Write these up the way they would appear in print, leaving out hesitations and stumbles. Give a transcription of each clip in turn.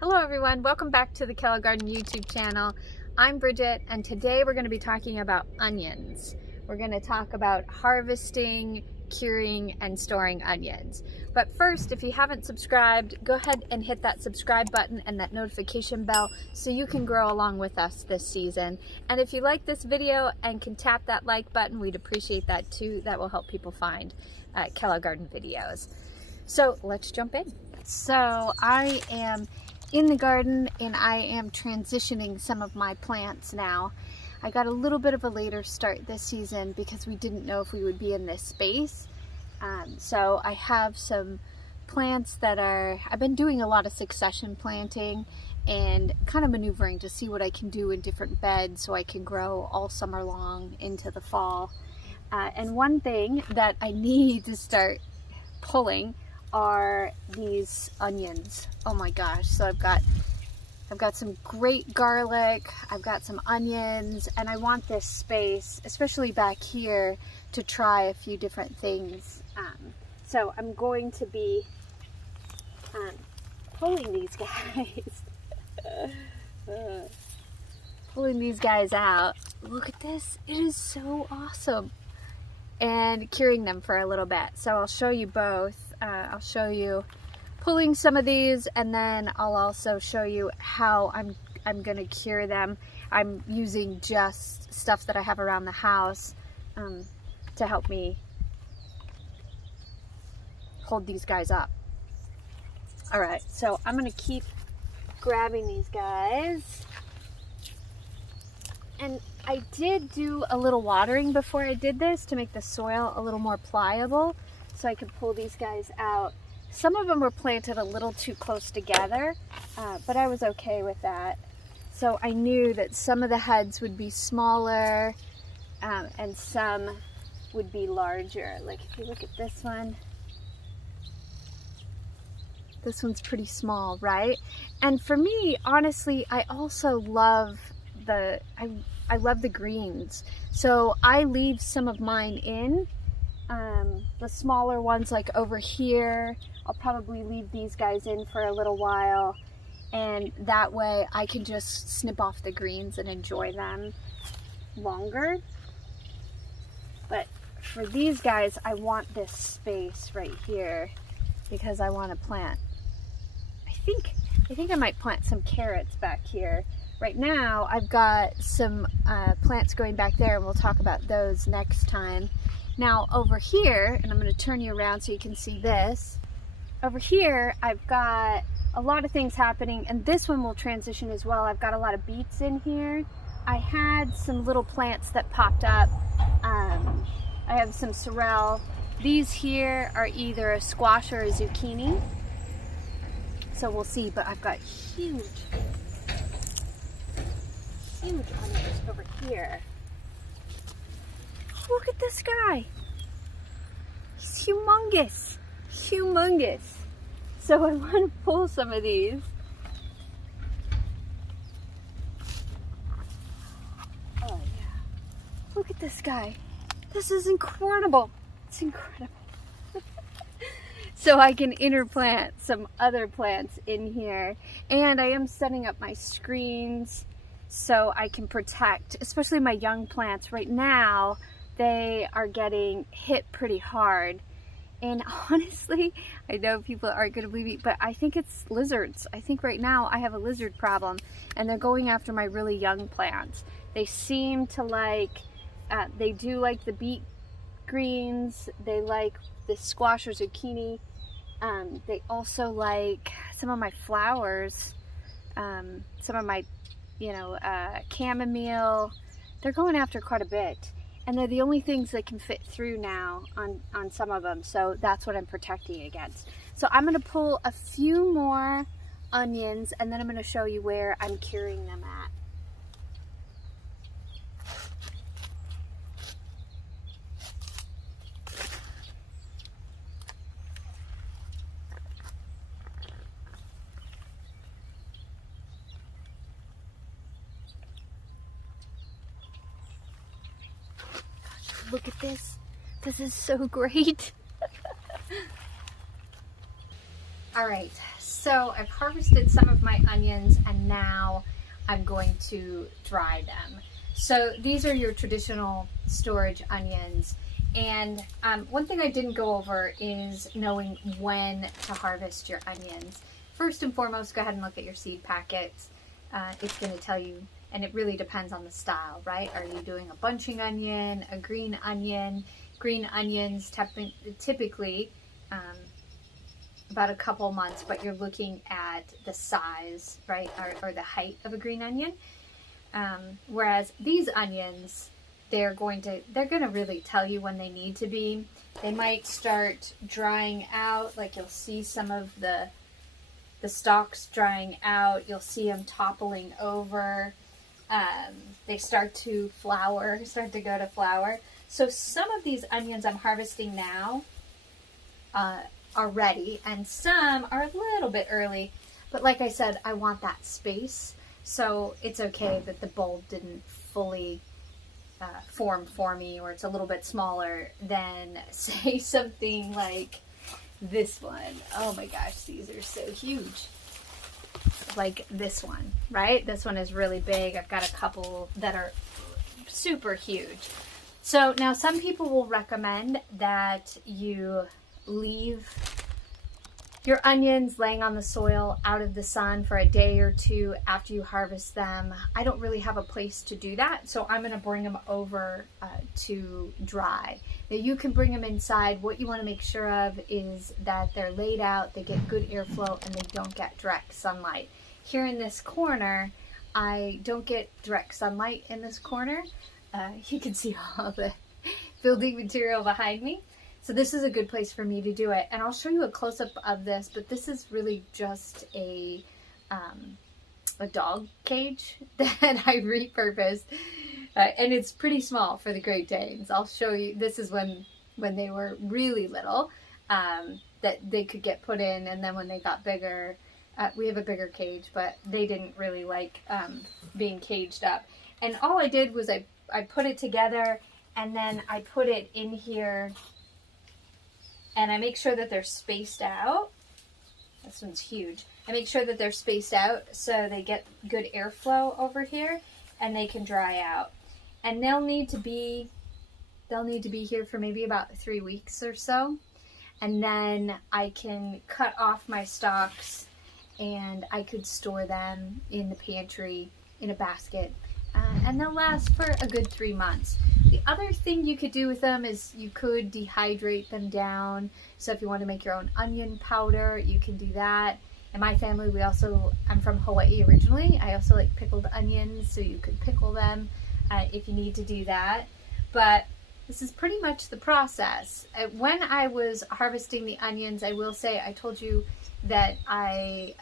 Hello everyone, welcome back to the Keller Garden YouTube channel. I'm Bridget and today we're going to be talking about onions. We're going to talk about harvesting, curing, and storing onions. But first, if you haven't subscribed, go ahead and hit that subscribe button and that notification bell so you can grow along with us this season. And if you like this video and can tap that like button, we'd appreciate that too. That will help people find Keller Garden videos. So let's jump in. So I am in the garden and I am transitioning some of my plants now. I got a little bit of a later start this season because we didn't know if we would be in this space. So I have some plants that I've been doing a lot of succession planting and kind of maneuvering to see what I can do in different beds so I can grow all summer long into the fall. And one thing that I need to start pulling are these onions. Oh my gosh. So I've got some great garlic, I've got some onions, and I want this space, especially back here, to try a few different things. So I'm going to be pulling these guys. Pulling these guys out. Look at this. It is so awesome. And curing them for a little bit. So I'll show you both. I'll show you pulling some of these, and then I'll also show you how I'm gonna cure them. I'm using just stuff that I have around the house to help me hold these guys up. All right, so I'm gonna keep grabbing these guys. And I did do a little watering before I did this to make the soil a little more pliable so I could pull these guys out. Some of them were planted a little too close together, but I was okay with that. So I knew that some of the heads would be smaller and some would be larger. Like if you look at this one's pretty small, right? And for me, honestly, I also love I love the greens. So I leave some of mine in. The smaller ones like over here, I'll probably leave these guys in for a little while, and that way I can just snip off the greens and enjoy them longer. But for these guys, I want this space right here because I want to plant. I think I might plant some carrots back here. Right now, I've got some plants going back there, and we'll talk about those next time. Now over here, and I'm going to turn you around so you can see this. Over here, I've got a lot of things happening, and this one will transition as well. I've got a lot of beets in here. I had some little plants that popped up. I have some sorrel. These here are either a squash or a zucchini. So we'll see, but I've got huge onions over here. Look at this guy. He's humongous. Humongous. So I want to pull some of these. Oh yeah. Look at this guy. This is incredible. It's incredible. So I can interplant some other plants in here. And I am setting up my screens so I can protect, especially my young plants. Right now, they are getting hit pretty hard. And honestly, I know people aren't going to believe me, but I think it's lizards. I think right now I have a lizard problem, and they're going after my really young plants. They seem to like, they do like the beet greens, they like the squash or zucchini. They also like some of my flowers, some of my, chamomile. They're going after quite a bit. And they're the only things that can fit through now on some of them. So that's what I'm protecting against. So I'm going to pull a few more onions, and then I'm going to show you where I'm curing them at. Look at this. This is so great. All right, So I've harvested some of my onions and now I'm going to dry them. So these are your traditional storage onions. And one thing I didn't go over is knowing when to harvest your onions. First and foremost, go ahead and look at your seed packets. It's going to tell you, and it really depends on the style, right? Are you doing a bunching onion, a green onion? Green onions typically about a couple months, but you're looking at the size, right, or the height of a green onion. Whereas these onions, they're gonna really tell you when they need to be. They might start drying out, like you'll see some of the stalks drying out. You'll see them toppling over. They start to flower, start to go to flower. So some of these onions I'm harvesting now are ready, and some are a little bit early. But like I said, I want that space, so it's okay that the bulb didn't fully form for me, or it's a little bit smaller than, say, something like this one. Oh my gosh, these are so huge. Like this one, right? This one is really big. I've got a couple that are super huge. So now some people will recommend that you leave your onions laying on the soil out of the sun for a day or two after you harvest them. I don't really have a place to do that, so I'm going to bring them over to dry. Now you can bring them inside. What you want to make sure of is that they're laid out, they get good airflow, and they don't get direct sunlight. Here in this corner, I don't get direct sunlight in this corner. You can see all the building material behind me. So this is a good place for me to do it. And I'll show you a close-up of this, but this is really just a dog cage that I repurposed. And it's pretty small for the Great Danes. I'll show you, this is when they were really little, that they could get put in, and then when they got bigger, we have a bigger cage, but they didn't really like being caged up. And all I did was I put it together, and then I put it in here, and I make sure that they're spaced out. This one's huge. I make sure that they're spaced out so they get good airflow over here and they can dry out. And they'll need to be here for maybe about 3 weeks or so. And then I can cut off my stalks and I could store them in the pantry in a basket. And they'll last for a good 3 months. The other thing you could do with them is you could dehydrate them down. So if you want to make your own onion powder, you can do that. In my family, I'm from Hawaii originally. I also like pickled onions, so you could pickle them if you need to do that. But this is pretty much the process. When I was harvesting the onions, I will say, I told you that I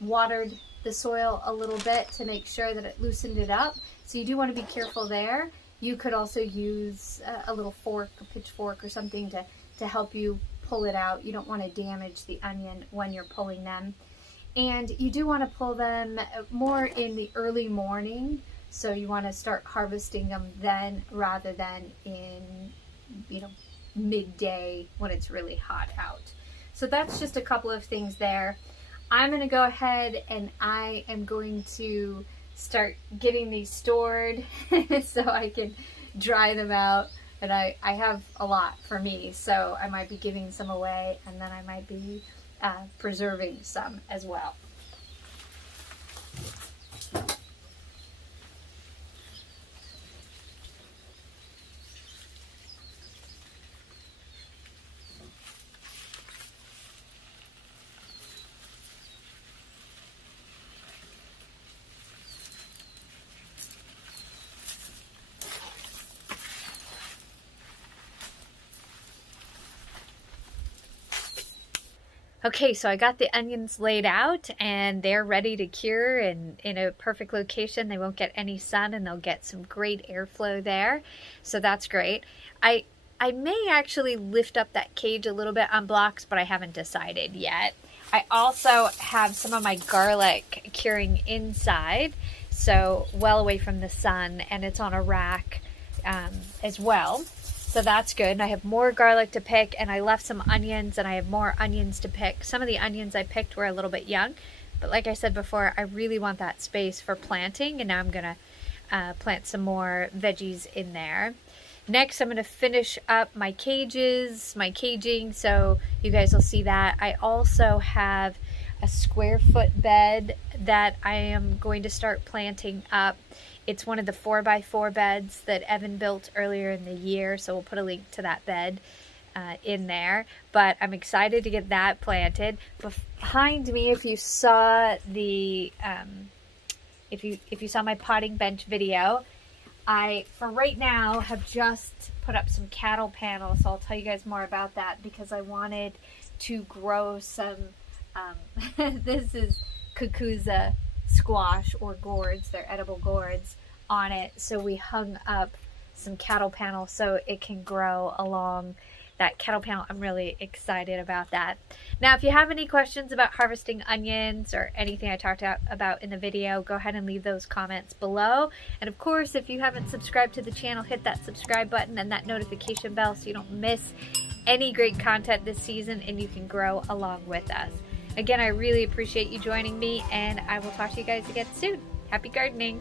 watered the soil a little bit to make sure that it loosened it up. So you do want to be careful there. You could also use a little fork, a pitchfork or something to help you pull it out. You don't want to damage the onion when you're pulling them. And you do want to pull them more in the early morning. So you want to start harvesting them then rather than in, midday when it's really hot out. So that's just a couple of things there. I'm going to go ahead and I am going to start getting these stored so I can dry them out. And I have a lot for me, so I might be giving some away, and then I might be preserving some as well. Okay, so I got the onions laid out and they're ready to cure and in a perfect location. They won't get any sun and they'll get some great airflow there. So that's great. I may actually lift up that cage a little bit on blocks, but I haven't decided yet. I also have some of my garlic curing inside, so well away from the sun, and it's on a rack as well. So that's good. And I have more garlic to pick, and I left some onions, and I have more onions to pick. Some of the onions I picked were a little bit young, but like I said before, I really want that space for planting, and now I'm gonna plant some more veggies in there. Next, I'm gonna finish up my caging, so you guys will see that. I also have a square foot bed that I am going to start planting up. It's one of the 4x4 beds that Evan built earlier in the year, so we'll put a link to that bed in there. But I'm excited to get that planted. Behind me, if you saw the if you saw my potting bench video, I, for right now, have just put up some cattle panels, so I'll tell you guys more about that because I wanted to grow some, this is cucuzza squash or gourds, they're edible gourds on it, so we hung up some cattle panels so it can grow along that cattle panel. I'm really excited about that. Now, if you have any questions about harvesting onions or anything I talked about in the video, go ahead and leave those comments below. And of course, if you haven't subscribed to the channel, hit that subscribe button and that notification bell so you don't miss any great content this season and you can grow along with us. Again, I really appreciate you joining me, and I will talk to you guys again soon. Happy gardening!